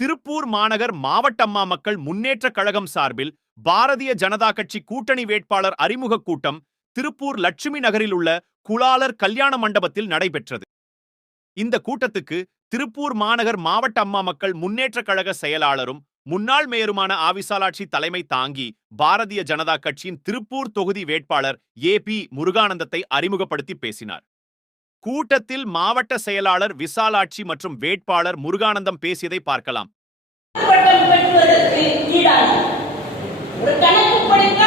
திருப்பூர் மாநகர் மாவட்டம்மா மக்கள் முன்னேற்ற கழகம் சார்பில் பாரதிய ஜனதா கட்சி கூட்டணி வேட்பாளர் அறிமுக கூட்டம் திருப்பூர் லட்சுமி நகரில் உள்ள குலாலர் கல்யாண மண்டபத்தில் நடைபெற்றது. இந்த கூட்டத்துக்கு திருப்பூர் மாநகர் மாவட்ட அம்மா மக்கள் முன்னேற்ற கழக செயலாளரும் முன்னாள் மேயருமான ஆவிசாலாட்சி தலைமை தாங்கி பாரதிய ஜனதா கட்சியின் திருப்பூர் தொகுதி வேட்பாளர் ஏ பி முருகானந்தத்தை அறிமுகப்படுத்தி பேசினார். கூட்டத்தில் மாவட்ட செயலாளர் விசாலாட்சி மற்றும் வேட்பாளர் முருகானந்தம் பேசியதை பார்க்கலாம். ஒரு கணக்கு படிக்க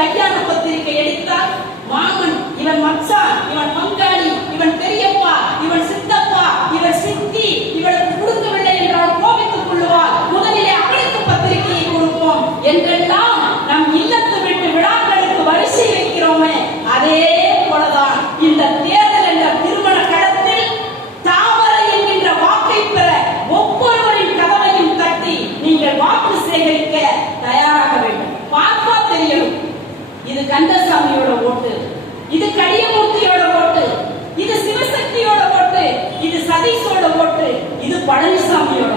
கல்யாண பத்திரிக்கை எடுத்தால் மாமன் இவன் மச்சான் இவன் பங்காளி இவன் பெரியப்பா இவன் சித்தப்பா இவன் சித்தி இவளுக்கு கொடுக்கவில்லை என்றால் கோபித்துக் கொள்ளுவார். முதலிலே அவளுக்கு பத்திரிகையை கொடுப்போம். என்றெல்லாம் பழனிசாமியோட.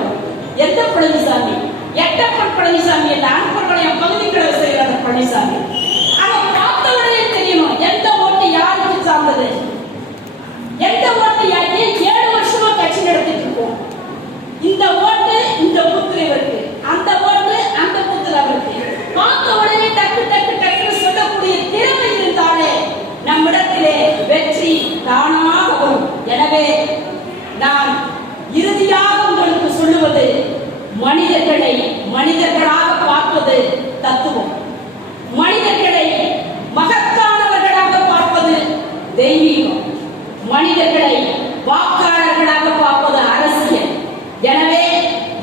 எந்த பழனிசாமி? எட்டப்பன் பழனிசாமி என்ற ஆண்பர்கள் என் பகுதிகளை செய்கிறார் பழனிசாமி. ஆனா பார்த்த உடனே தெரியணும் எந்த ஓட்டு யாருக்கு சார்ந்தது? எந்த ஓட்டு யாருக்கு? ஏழு வருஷமா கட்சி நடத்திட்டு இருக்கோம். இந்த ஓட்டு இந்த பூத்துல இருக்கு. அந்த ஓட்டு அந்த பூத்துல அவருக்கு பார்த்த உடனே டக்கு டக்கு டக்குன்னு சொல்லக்கூடிய திறமை இருந்தாலே நம்மிடத்திலே வெற்றி தானமாக வரும். எனவே நான் மனிதர்களை மனிதர்களாக பார்ப்பது தத்துவம். மனிதர்களை மகத்தானவர்களாக பார்ப்பது தெய்வீகம். மனிதர்களை வாக்காளர்களாக பார்ப்பது அரசியல். எனவே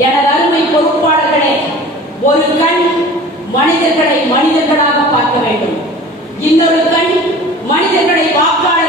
எனது அருமை பொறுப்பாளர்களே ஒரு கண் மனிதர்களை மனிதர்களாக பார்க்க வேண்டும். இன்னொரு கண் மனிதர்களை வாக்காளர்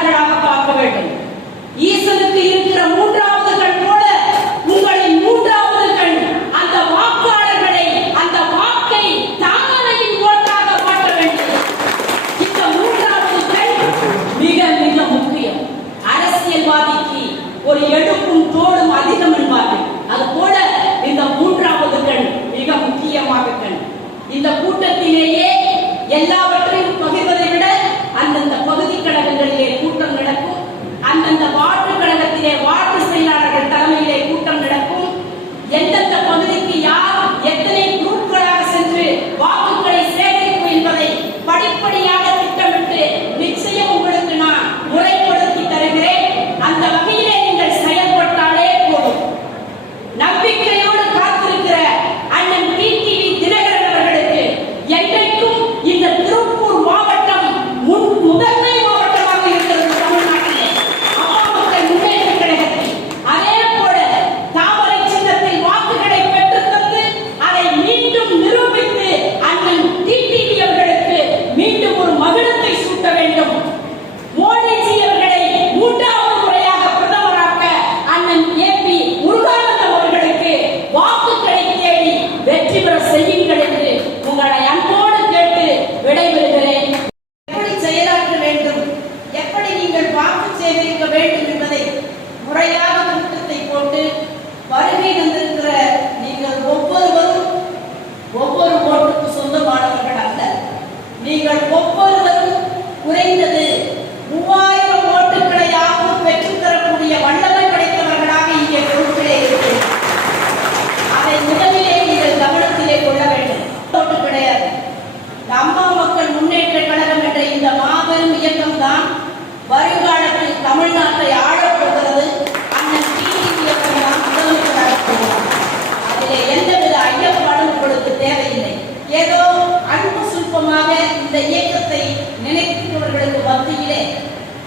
மத்தியிலே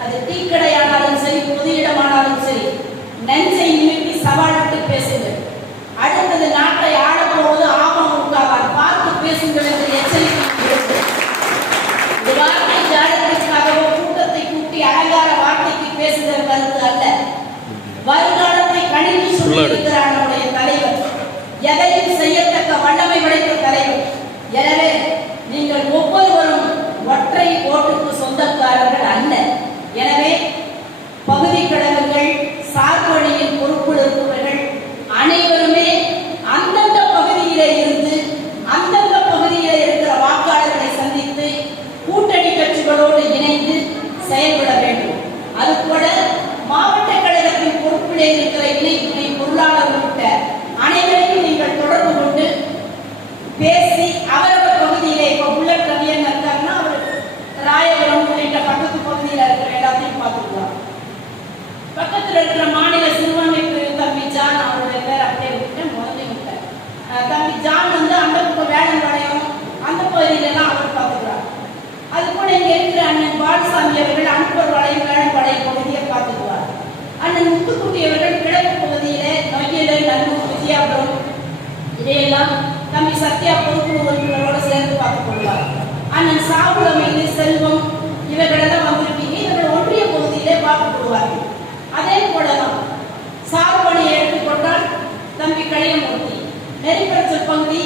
அது தீக்கடையானாலும் சரி பொது இடமானாலும் சரி நெஞ்சை நிமிட்டி சவால் விட்டு பேசுங்கள். அடுத்தது நாட்டை ஆடப்போவது ஆபம் உண்டாவார் பார்த்து பேசுங்கள் என்று எச்சரிக்கை வார்த்தை ஜாடத்திற்காகவோ கூட்டத்தை கூட்டி அலங்கார வார்த்தைக்கு பேசுகிற கருத்து அல்ல. வருங்காலத்தை கணித்து சொல்லியிருக்கிறார் நம்முடைய தலைவர். எதையும் செய்யத்தக்க வல்லமை படைத்த தலைவர். எனவே நீங்கள் ஒவ்வொருவரும் ஒற்றை ஓட்டுக்கு சொந்தக்காரர்கள் அல்ல. எனவே பகுதி கழகங்கள் சார்பணியின் பொறுப்பில் இருப்பவர்கள் அனைவருமே அந்தந்த பகுதியிலே இருந்து அந்தந்த பகுதியிலே இருக்கிற வாக்காளர்களை சந்தித்து கூட்டணி கட்சிகளோடு இணைந்து செயல்பட வேண்டும் அதுபோல மாவட்ட கழகத்தின் பொறுப்பிலே இருக்கிற இணை துணை பொருளாளர் உள்ளிட்ட அனைவரையும் நீங்கள் தொடர்பு கொண்டு பேசி அவரவர் பகுதியிலே இப்போ புல்லட் ரவியன் இருக்காருன்னா அவர் ராயபுரம் உள்ளிட்ட பக்கத்து பகுதியில் இருக்கிற எல்லாத்தையும் பார்த்துக்கலாம் பக்கத்தில் இருக்கிற மாநில சிறுபான்மை பிரிவு தம்பி ஜான் அவருடைய பேர் அப்படியே விட்டுட்டேன் முதல்ல விட்டேன் அஹ் தம்பி ஜான் வந்து அந்த பக்கம் வேடம்பாளையம் அந்த பகுதியிலலாம் அவர் பார்த்துக்கிறார் அது கூட இங்க இருக்கிற அண்ணன் பாலசாமி அவர்கள் அனுப்பர் வளையம் வேடம்பாளையம் பகுதியை பார்த்துக்குவார் அண்ணன் முத்துக்குட்டி அவர்கள் கிழக்கு பகுதியிலே நொய்யல நல்லூர் விஜயாபுரம் இதையெல்லாம் தம்பி சத்யா பொறுப்பு உறுப்பினரோட சேர்ந்து பார்த்துக் கொள்வார். அண்ணன் மீது செல்வம் இவர்களெல்லாம் வந்திருக்கீங்க. இவர்கள் ஒன்றிய பகுதியிலே பார்த்துக் கொள்வார்கள். அதே போலதான் சாகுபடியை எடுத்துக்கொண்டால் தம்பி கழியமூர்த்தி நெறிப்பரச்சல் பகுதி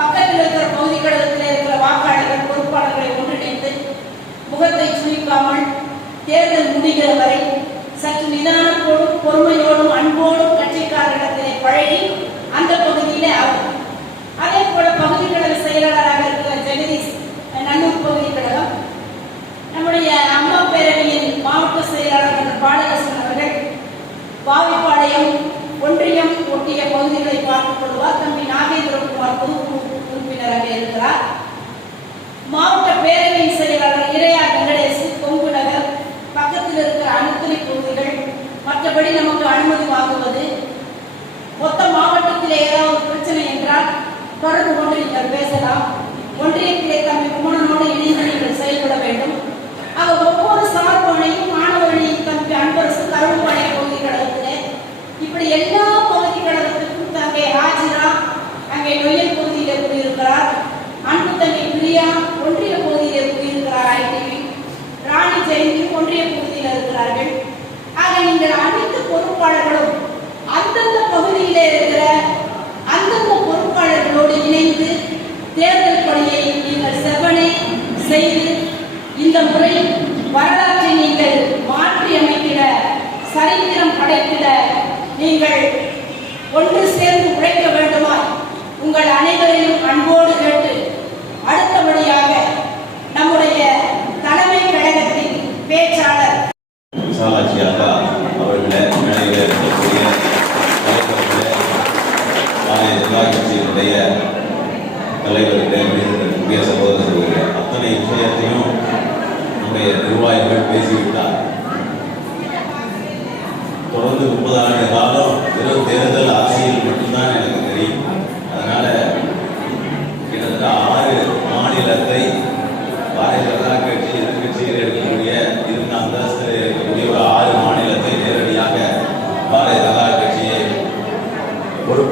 பக்கத்தில் இருக்கிற பகுதி கழகத்தில் இருக்கிற வாக்காளர்கள் பொறுப்பாளர்களை ஒன்றிணைந்து முகத்தை சுழிக்காமல் தேர்தல் முடிகிற வரை சற்று நிதானத்தோடும் பொறுமையோடும் ஒட்டிய பகுதிகளை பார்த்துக் கொள்வார் தம்பி நாகேந்திரகுமார் பொது உறுப்பினராக இருக்கிறார். மாவட்ட பேரவையின் செயலாளர் இறையா வெங்கடேசு கொங்கு நகர் பக்கத்தில் இருக்கிற அணுத்துறை பகுதிகள் மற்றபடி நமக்கு அனுமதி வாங்குவது. மொத்த மாவட்டத்தில் ஏதாவது பிரச்சனை என்றால் தொடர்பு கொண்டு நீங்கள் பேசலாம். ஒன்றியத்திலே தம்பி குமணனோடு இணைந்து நீங்கள் செயல்பட வேண்டும். அவர் ஒவ்வொரு சார்பனையும்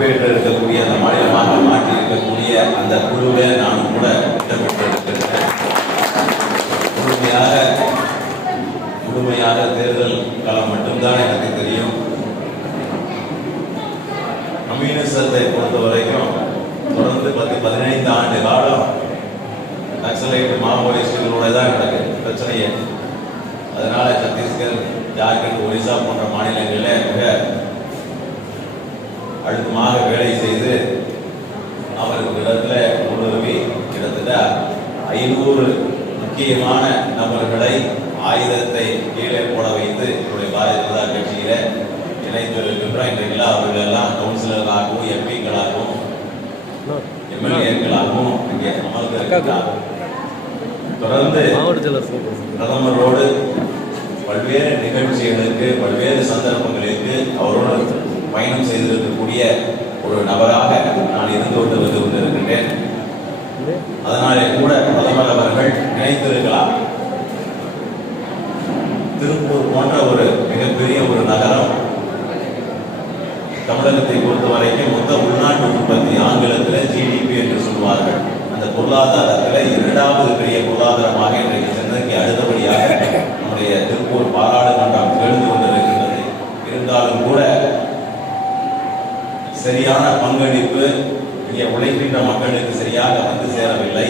பொறுப்பேற்று இருக்கக்கூடிய அந்த மாநிலமாக மாற்றி இருக்கக்கூடிய அந்த குழுவை நானும் கூட திட்டமிட்டிருக்கிறேன் முழுமையாக முழுமையாக தேர்தல் காலம் மட்டும்தான் எனக்கு தெரியும். கம்யூனிசத்தை பொறுத்த வரைக்கும் தொடர்ந்து பத்து பதினைந்து ஆண்டு காலம் நக்சலைட் மாவோயிஸ்டுகளோட தான் எனக்கு பிரச்சனையே. அதனால சத்தீஸ்கர் ஜார்க்கண்ட் ஒரிசா போன்ற மாநிலங்களில் மிக அழுத்தமாக வேலை செய்து அவருக்கு இடத்துல ஊடுருவி கிட்டத்தட்ட ஐநூறு முக்கியமான நபர்களை ஆயுதத்தை கீழே போட வைத்து என்னுடைய பாரதிய ஜனதா கட்சியில இணைத்திருக்கின்ற இன்றைக்கெல்லாம் அவர்கள் எல்லாம் கவுன்சிலர்களாகவும் எம்பிக்களாகவும் எம்எல்ஏக்களாகவும் இங்கே அமர்ந்திருக்கிறார் தொடர்ந்து பிரதமரோடு பல்வேறு நிகழ்ச்சிகளுக்கு பல்வேறு சந்தர்ப்பங்களுக்கு அவரோடு பயணம் செய்திருக்கக்கூடிய ஒரு நபராக நான் இருந்து கொண்டு வந்து கொண்டிருக்கின்றேன். அதனாலே கூட பிரதமர் அவர்கள் நினைத்திருக்கலாம். திருப்பூர் போன்ற ஒரு மிகப்பெரிய ஒரு நகரம் தமிழகத்தை பொறுத்த வரைக்கும் மொத்த உள்நாட்டு உற்பத்தி ஆங்கிலத்தில் ஜிடிபி என்று சொல்வார்கள் அந்த பொருளாதாரத்தில் இரண்டாவது பெரிய பொருளாதாரமாக இன்றைக்கு சென்னைக்கு அடுத்தபடியாக நம்முடைய திருப்பூர் பாராளுமன்ற எழுந்து கொண்டிருக்கின்றது இருந்தாலும் கூட சரியான பங்களிப்பு இங்கே உழைக்கின்ற மக்களுக்கு சரியாக வந்து சேரவில்லை.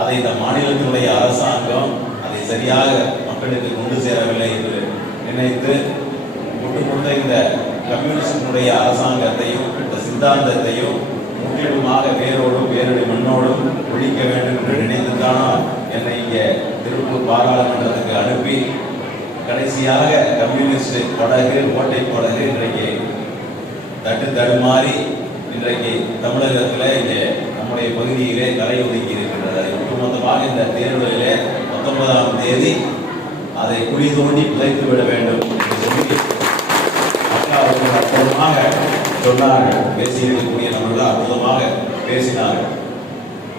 அதை இந்த மாநிலத்தினுடைய அரசாங்கம் அதை சரியாக மக்களுக்கு கொண்டு சேரவில்லை என்று நினைத்து ஒட்டுமொத்த இந்த கம்யூனிஸ்டினுடைய அரசாங்கத்தையும் இந்த சித்தாந்தத்தையும் முற்றிலுமாக வேரோடும் வேரடி மண்ணோடும் ஒழிக்க வேண்டும் என்று நினைத்துத்தானா என்னை இங்கே திருப்பூர் பாராளுமன்றத்துக்கு அனுப்பி கடைசியாக கம்யூனிஸ்ட் படகு ஓட்டை படகு இன்றைக்கு தட்டு தடுமாறி இன்றைக்கு தமிழகத்தில் இங்கே நம்முடைய பகுதியிலே கரை ஒதுக்கி இருக்கின்றது. ஒட்டுமொத்தமாக இந்த தேர்தலிலே பத்தொன்பதாம் தேதி அதை குழி தோண்டி புதைத்து விட வேண்டும் என்று சொல்லி அற்புதமாக சொன்னார்கள். பேசியிருக்கக்கூடிய நபர்கள் அற்புதமாக பேசினார்கள்.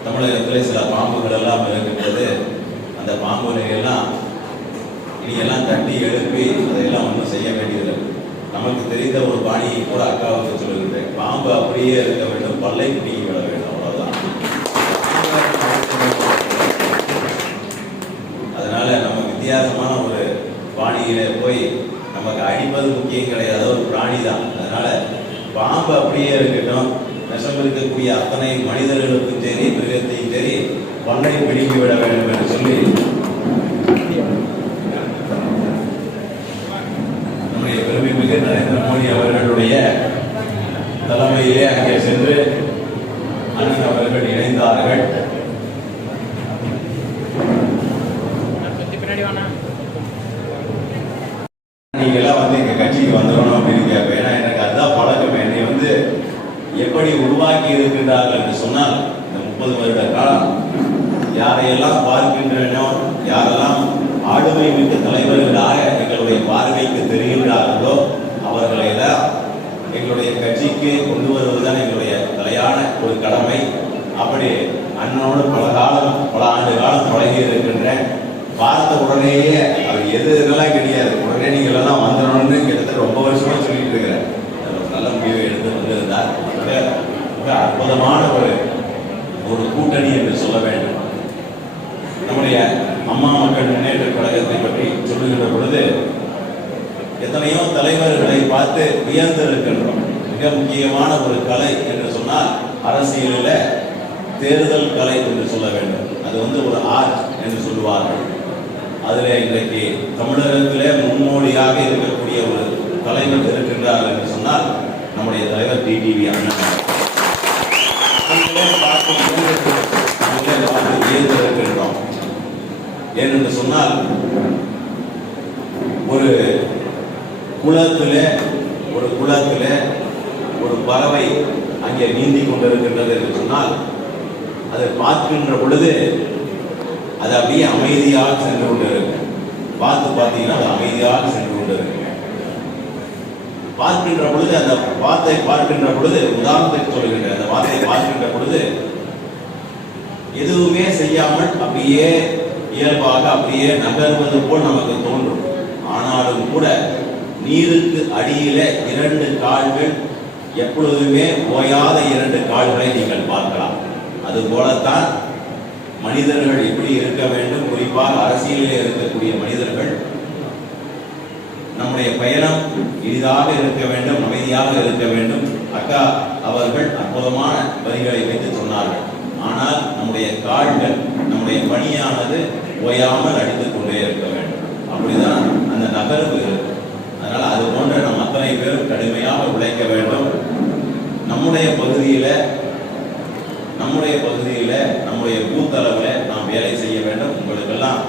தமிழகத்தில் சில பாம்புகள் எல்லாம் இருக்கின்றது. அந்த பாம்புகளை எல்லாம் இனியெல்லாம் தட்டி எழுப்பி அதையெல்லாம் ஒன்றும் செய்ய வேண்டியதில்லை. நமக்கு தெரிந்த ஒரு பாணியை கூட அக்காவுக்கு சொல்லுகின்றேன் பாம்பு அப்படியே இருக்க வேண்டும். பல்லை பிடிங்கி விட வேண்டும். அவ்வளவுதான். அதனால நம்ம வித்தியாசமான ஒரு பாணியில போய் நமக்கு அடிப்பது முக்கியம் கிடையாது ஒரு பிராணி தான். அதனால பாம்பு அப்படியே இருக்கட்டும். விஷம் இருக்கக்கூடிய அத்தனை மனிதர்களுக்கும் சரி மிருகத்தையும் சரி பல்லை பிடுங்கி விட வேண்டும் என்று சொல்லி நம்முடைய பெருமைமிகு நரேந்திர மோடி அவர்களுடைய தலைமையிலே அங்கே சென்று அண்ணன் அவர்கள் இணைந்தார்கள் நீங்க எல்லாம் வந்து எங்க கட்சிக்கு வந்துடணும் அப்படின்னு கேட்பேன். ஏன்னா எனக்கு அதுதான் பழக்கம். என்னை வந்து எப்படி உருவாக்கி இருக்கின்றார்கள் என்று சொன்னால் இந்த முப்பது வருட காலம் யாரையெல்லாம் பார்க்கின்றனோ யாரெல்லாம் ஆளுமை மிக்க தலைவர்களாக எங்களுடைய பார்வைக்கு தெரிகின்றார்களோ அவர்களை எல்லாம் எங்களுடைய கட்சிக்கு கொண்டு வருவதுதான் எங்களுடைய தலையான ஒரு கடமை. அப்படி அண்ணனோடு பல காலம் பல ஆண்டு காலம் பழகி இருக்கின்றேன் பார்த்த உடனேயே அவர் எது இதெல்லாம் கிடையாது. உடனே நீங்கள் எல்லாம் வந்துடணும்னு கிட்டத்தட்ட ரொம்ப வருஷமாக சொல்லிட்டு இருக்கிறேன் நல்ல முடிவை எடுத்து வந்திருந்தார் மிக மிக அற்புதமான ஒரு ஒரு கூட்டணி என்று சொல்ல வேண்டும். நம்முடைய அம்மா மக்கள் முன்னேற்ற கழகத்தை பற்றி சொல்லுகின்ற பொழுது எத்தனையோ தலைவர்களை பார்த்து வியந்திருக்கின்றோம். மிக முக்கியமான ஒரு கலை என்று சொன்னால் அரசியலில் தேர்தல் கலை என்று சொல்ல வேண்டும். அது வந்து ஒரு ஆர்ட் என்று சொல்லுவார்கள். அதில் இன்றைக்கு தமிழகத்திலே முன்னோடியாக இருக்கக்கூடிய ஒரு தலைவர் இருக்கின்றார் என்று சொன்னால் நம்முடைய தலைவர் டிடிவி அண்ணன். நாங்களே ஏனென்று சொன்னால் ஒரு குளத்திலே ஒரு குளத்திலே ஒரு பறவை அங்கே நீந்தி கொண்டிருக்கின்றது என்று சொன்னால் அதை பார்க்கின்ற பொழுது அது அப்படியே அமைதியாக சென்று கொண்டிருக்கு பார்த்து பார்த்தீங்கன்னா அது அமைதியாக சென்று கொண்டிருக்கு பார்க்கின்ற பொழுது அந்த வார்த்தை பார்க்கின்ற பொழுது உதாரணத்துக்கு சொல்கின்றேன் அந்த வார்த்தையை பார்க்கின்ற பொழுது எதுவுமே செய்யாமல் அப்படியே இயல்பாக அப்படியே நகர்வது போல் நமக்கு தோன்றும். ஆனாலும் கூட நீருக்கு அடியில இரண்டு கால்கள் எப்பொழுதுமே ஓயாத இரண்டு கால்களை நீங்கள் பார்க்கலாம். அது போலத்தான் மனிதர்கள் எப்படி இருக்க வேண்டும்? குறிப்பாக அரசியலில் இருக்கக்கூடிய மனிதர்கள் நம்முடைய பயணம் எளிதாக இருக்க வேண்டும் அமைதியாக இருக்க வேண்டும். அக்கா அவர்கள் அற்புதமான வரிகளை வைத்து சொன்னார்கள். ஆனால் நம்முடைய கால்கள் நம்முடைய பணியானது ஓயாமல் அடித்துக் கொண்டே இருக்க வேண்டும். அப்படிதான் அந்த நகர்வு இருக்கு. அதனால் அது போன்ற நம் அத்தனை பேரும் கடுமையாக உழைக்க வேண்டும். நம்முடைய பகுதியில நம்முடைய பகுதியில நம்முடைய பூத் அளவுல நாம் வேலை செய்ய வேண்டும். உங்களுக்கெல்லாம்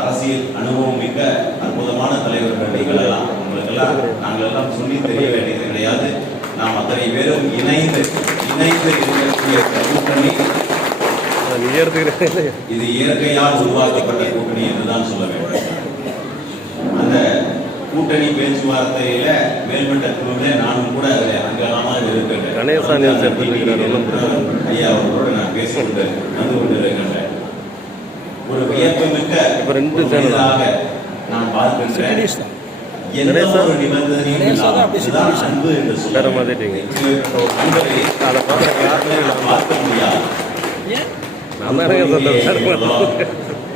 அரசியல் அனுபவம் மிக்க அற்புதமான தலைவர்கள் நீங்கள் எல்லாம். உங்களுக்கெல்லாம் நாங்கள் எல்லாம் சொல்லி தெரிய வேண்டியது கிடையாது. நாம் அத்தனை பேரும் இணைந்து இணைந்து இருக்கக்கூடிய கூட்டணி. இது இயற்கையால் உருவாக்கப்பட்ட கூட்டணி என்றுதான் சொல்ல வேண்டும். அந்த கூட்டணி பேச்சுவார்த்தையில மேல்மட்ட குழுவிலே நானும் கூட அதில் அங்கமாக இருக்கின்றேன் கணேசா நியூஸ். ஐயா அவர்களோடு நான் பேசிக்கொண்டு வந்து கொண்டிருக்கின்றேன். ஒரு வியப்புமிக்க இப்ப ரெண்டு ஒரு சேனல். மனிதராக நான் பார்க்கின்றேன். வேற அன்பரை அதை பார்க்க முடியாது.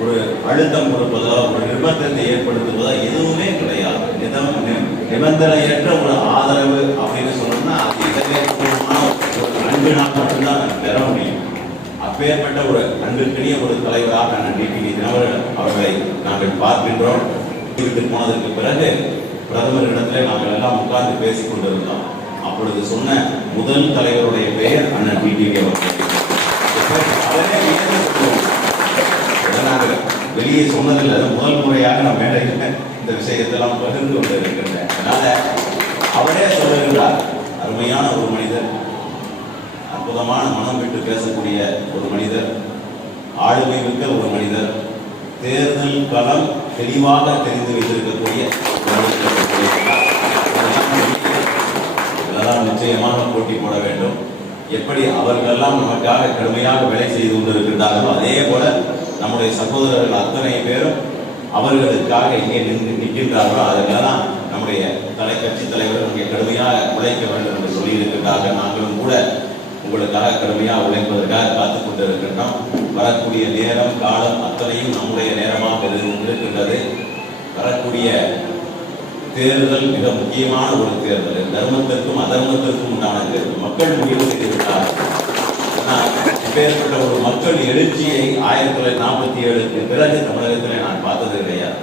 ஒரு அழுத்தம் கொடுப்பதோ ஒரு நிர்பந்தத்தை ஏற்படுத்துவதோ எதுவுமே கிடையாது. நிபந்தனையற்ற ஒரு ஆதரவு அப்படின்னு சொன்னோம்னா அது இதயபூர்வமான ஒரு அன்பினால் மட்டும்தான் பெற முடியும். அப்பேற்பட்ட ஒரு அன்பிற்கினிய ஒரு தலைவராக அண்ணன் டிடிவி தினகரன் அவர்களை நாங்கள் பார்க்கின்றோம். விட்டு போனதற்கு பிறகு பிரதமரிடத்தில் நாங்கள் எல்லாம் உட்கார்ந்து பேசிக் கொண்டிருந்தோம். அப்பொழுது சொன்ன முதல் தலைவருடைய பெயர் அண்ணன் டிடிவி அவர்கள். சொல்லுவோம். நாங்கள் வெளியே சொன்னதில்லை. முதல் முறையாக நான் மேடையில் இந்த விஷயத்தெல்லாம் பகிர்ந்து கொண்டு இருக்கின்றேன் அதனால அவரே சொல்லுகின்றார் அருமையான ஒரு மனிதர் அற்புதமான மனம் விட்டு பேசக்கூடிய ஒரு மனிதர் ஆளுமை மிக்க ஒரு மனிதர் தேர்தல் களம் தெளிவாக தெரிந்து வைத்திருக்கக்கூடிய ஒரு இதெல்லாம் நிச்சயமாக போட்டி போட வேண்டும். எப்படி அவர்களெல்லாம் நமக்காக கடுமையாக வேலை செய்து கொண்டிருக்கின்றார்களோ அதே போல நம்முடைய சகோதரர்கள் அத்தனை பேரும் அவர்களுக்காக இங்கே நின்று நிற்கின்றார்களோ அதற்கெல்லாம் நம்முடைய தலை கட்சி தலைவர்கள் இங்கே கடுமையாக உழைக்க வேண்டும் என்று சொல்லியிருக்கின்றார்கள். நாங்களும் கூட உங்களுக்காக கடுமையாக உழைப்பதற்காக காத்துக் கொண்டிருக்கின்றோம். வரக்கூடிய நேரம் காலம் அத்தனையும் நம்முடைய நேரமாக இருக்கின்றது. வரக்கூடிய தேர்தல் மிக முக்கியமான ஒரு தேர்தல். தர்மத்திற்கும் அதர்மத்திற்கும் உண்டான தேர்தல். மக்கள் முடிவு செய்திருக்கிறார் பேர்பட்ட ஒரு மக்கள் எழுச்சியை ஆயிரத்தி தொள்ளாயிரத்தி நாற்பத்தி ஏழுக்கு பிறகு தமிழகத்தில் நான் பார்த்தது கிடையாது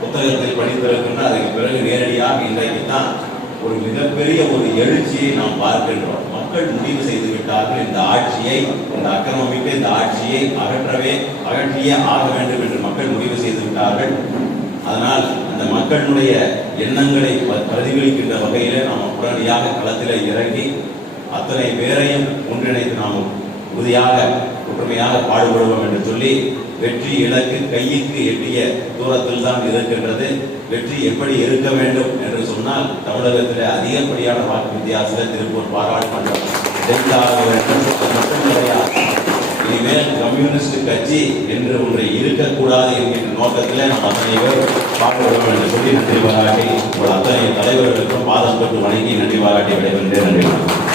புத்தகத்தில் படித்திருக்கின்ற அதுக்கு பிறகு நேரடியாக இன்றைக்கு தான் ஒரு மிகப்பெரிய ஒரு எழுச்சியை நாம் பார்க்கின்றோம். மக்கள் முடிவு செய்து விட்டார்கள் இந்த ஆட்சியை இந்த அக்கிரமிக்க இந்த ஆட்சியை அகற்றவே அகற்றியே ஆக வேண்டும் என்று மக்கள் முடிவு செய்து விட்டார்கள் அதனால் அந்த மக்களுடைய எண்ணங்களை பிரதிபலிக்கின்ற வகையில் நாம் உடனடியாக களத்தில் இறங்கி அத்தனை பேரையும் ஒன்றிணைத்து நாம் உறுதியாக ஒற்றுமையாக பாடுபடுவோம் என்று சொல்லி வெற்றி இலக்கு கையிற்கு எட்டிய தூரத்தில் தான் இருக்கின்றது. வெற்றி எப்படி இருக்க வேண்டும் என்று சொன்னால் தமிழகத்தில் அதிகப்படியான வாக்கு வித்தியாசத்தில் திருப்பூர் பாராளுமன்றம் மட்டும் இனிமேல் கம்யூனிஸ்ட் கட்சி என்று ஒன்று இருக்கக்கூடாது என்கின்ற நோக்கத்தில் நாம் அத்தனை பேர் பார்க்க என்று சொல்லி நன்றி பாராட்டி உங்கள் அத்தனை தலைவர்களுக்கும் பாதம் தொட்டு வணங்கி நன்றி பாராட்டி விடைபெறுகிறேன். நன்றி.